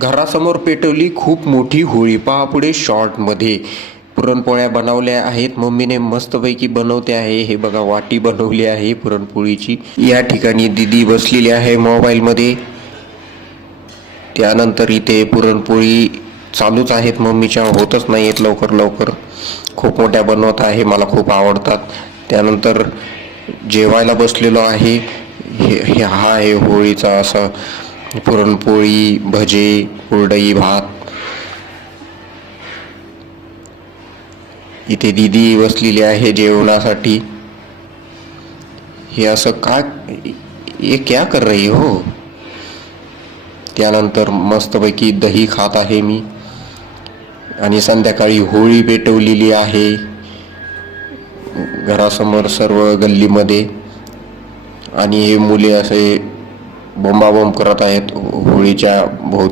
घरासमोर पेटवली खूप मोठी होळी. पहा पुढे शॉर्टमध्ये. पुरणपोळ्या बनवल्या आहेत. मम्मीने मस्तपैकी बनवते आहे. हे बघा वाटी बनवली आहे पुरणपोळीची. या ठिकाणी दीदी बसलेली आहे मोबाईलमध्ये. त्यानंतर इथे पुरणपोळी चालूच आहेत मम्मीच्या, होतच नाही आहेत लवकर लवकर. खूप मोठ्या बनवत आहे, मला खूप आवडतात. त्यानंतर जेवायला बसलेलो आहे. हा आहे होळीचा असा पुरणपोळी, भजे, कुरडई, भात. इथे दीदी बसलेली आहे जेवणासाठी. हे असं काय, ये क्या कर रही हो. त्यानंतर मस्तपैकी दही खात आहे मी. आणि संध्याकाळी होळी पेटवलेली आहे घरासमोर सर्व गल्लीमध्ये. आणि हे मुले असे बोंबाबोंब करत आहेत होळीच्या भोवती.